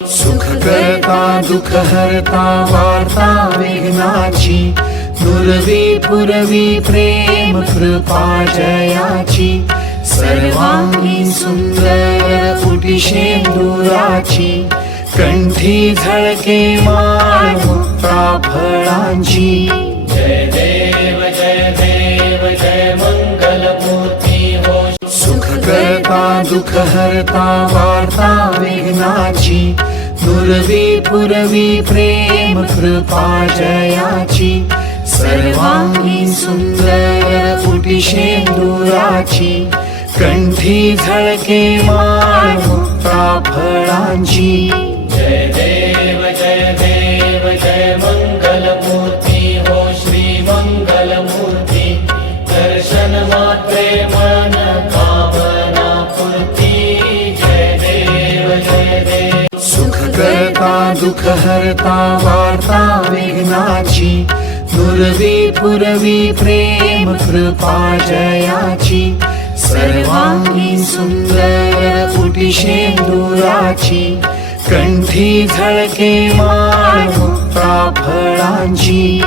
सुख करता दुःख हरता वार्ता विघ्नाची दुर्वी पुरवी प्रेम कृपा जयाची सर्वांगी सुंदर कुटी शेंदुराची कंठी झळके माळ मुक्ता फळांची जय देव जय मंगलमूर्ती हो सुख करता दुःख हरता वार्ता विघ्नाची दुर्वी पुरवी प्रेम कृपा जयाची सर्वांगी सुंदर कुटी शेंदुराची कंठी झळके माळ मुक्ता फळांची जय देव जय मंगलमूर्ती हो श्री मंगलमूर्ती दर्शन मात्रे मन कामना पूर्ती जय देव सुख करता दुःख हरता वार्ता विघ्नाची दुर्वी पुरवी प्रेम कृपा जयाची सर्वांगी सुंदर कुटी शेंदुराची कंठी झळके माळ मुक्ता फळांची